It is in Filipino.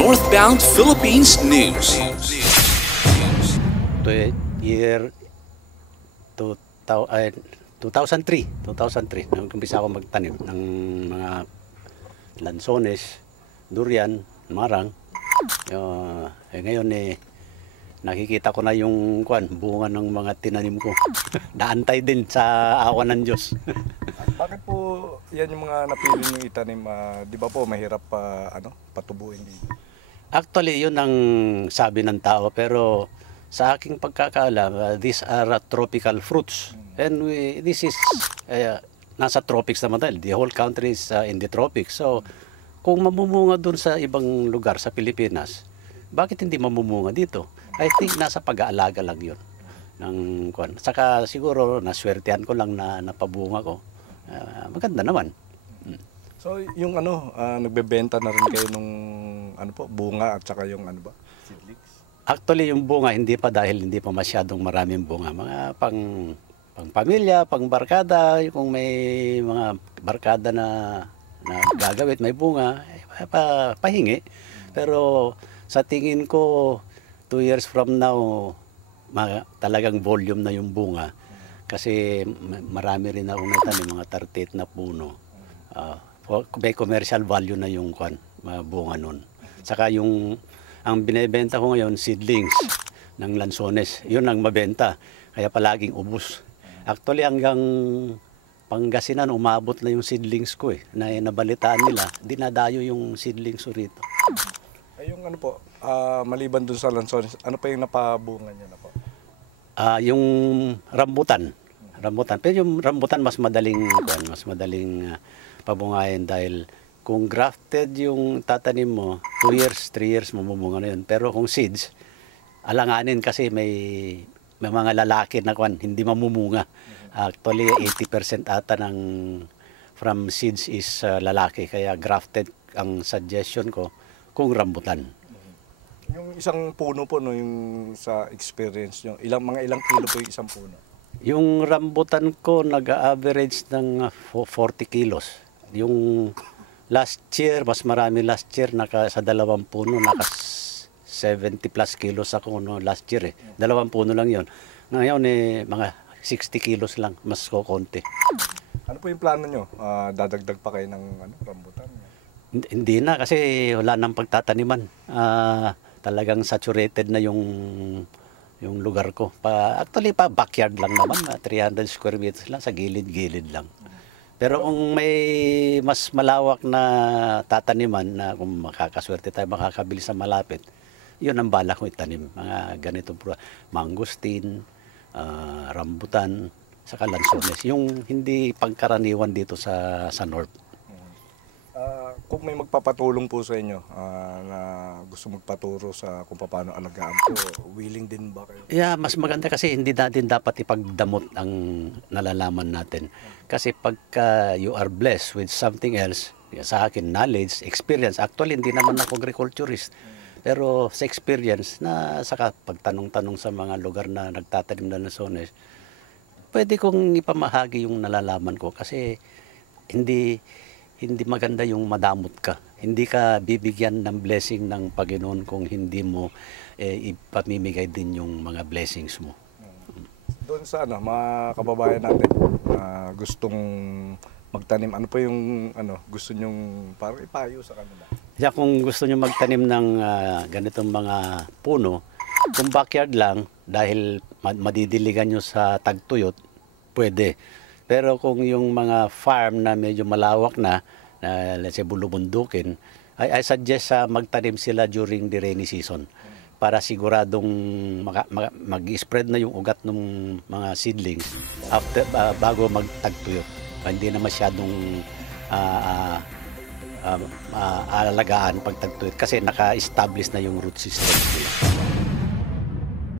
Northbound Philippines News. To year 2003, nag-umpisa ako magtanim ng mga lansones, durian, marang. Ngayon nakikita ko na yung bunga ng mga tinanim ko. Naantay din sa awa ng Diyos. Bakit po yan yung mga napili nyo itanim? Di ba po mahirap patubuin dito? Actually, yun ang sabi ng tao. Pero sa aking pagkakaalam, these are tropical fruits. And this is, nasa tropics naman dahil. The whole country is in the tropics. So, kung mamumunga dun sa ibang lugar sa Pilipinas, bakit hindi mamumunga dito? I think nasa pag-aalaga lang yun. Saka siguro, naswertehan ko lang na napabunga ko. Maganda naman. So, yung nagbebenta na rin kayo nung bunga at saka yung seedlings? Actually, yung bunga, hindi pa dahil hindi pa masyadong maraming bunga. Mga pang pamilya, pang barkada, kung may mga barkada na gagawit, may bunga, pahingi. Pero sa tingin ko, 2 years from now, talagang volume na yung bunga. Kasi marami rin akong natanim, mga 38 na puno. May commercial value na yung bunga nun. Saka ang binebenta ko ngayon, seedlings ng lansones. Yun ang mabenta. Kaya palaging ubos. Actually, hanggang Pangasinan, umabot na yung seedlings ko na nabalitaan nila, dinadayo yung seedlings ko rito. Ay, yung maliban dun sa lansones, ano pa yung napabunga niya na po? Yung rambutan. Pero yung rambutan mas madaling pabungayin dahil kung grafted yung tatanim mo, 2 years, 3 years mamumunga na yun. Pero kung seeds, alanganin kasi may mga lalaki na hindi mamumunga. Actually, 80% ata from seeds is lalaki. Kaya grafted ang suggestion ko kung rambutan. Yung isang puno po, yung sa experience nyo, mga ilang kilo po yung isang puno? Yung rambutan ko nag-average ng 40 kilos. Yung last year, mas marami last year, sa 2 puno, 70 plus kilos ako last year. 2 puno lang yon. Ngayon mga 60 kilos lang, mas konti. Ano po yung plano nyo? Dadagdag pa kayo ng rambutan? Hindi na kasi wala nang pagtataniman. Talagang saturated na yung lugar ko. Actually, backyard lang naman, 300 square meters lang, sa gilid-gilid lang. Pero kung may mas malawak na tataniman na kung makakaswerte tayo, makakabili sa malapit, yun ang balak ko itanim. Mga ganitong mangosteen, rambutan, saka lansones. Yung hindi pangkaraniwan dito sa North. Kung may magpapatulong po sa inyo na gusto magpaturo sa kung paano alagaan po, willing din ba kayo? Yeah, mas maganda kasi hindi natin dapat ipagdamot ang nalalaman natin. Kasi pagka you are blessed with something else, sa akin, knowledge, experience. Actually, hindi naman ako agriculturist. Pero sa experience, saka pagtanong-tanong sa mga lugar na nagtatanim na lansones, pwede kong ipamahagi yung nalalaman ko kasi hindi maganda yung madamot ka. Hindi ka bibigyan ng blessing ng Panginoon kung hindi mo ipamimigay din yung mga blessings mo. Doon sa mga kababayan natin gustong magtanim, ano pa yung gusto nyong parang ipayo sa kanila? Kaya kung gusto nyo magtanim ng ganitong mga puno, kung backyard lang, dahil madidiligan nyo sa tagtuyot, pwede. Pero kung yung mga farm na medyo malawak na let's say bulubundukin, I suggest magtanim sila during the rainy season para siguradong mag-spread na yung ugat ng mga seedlings bago magtagtuyot. Hindi na masyadong aalagaan pag tagtuyot kasi naka-establish na yung root system nila.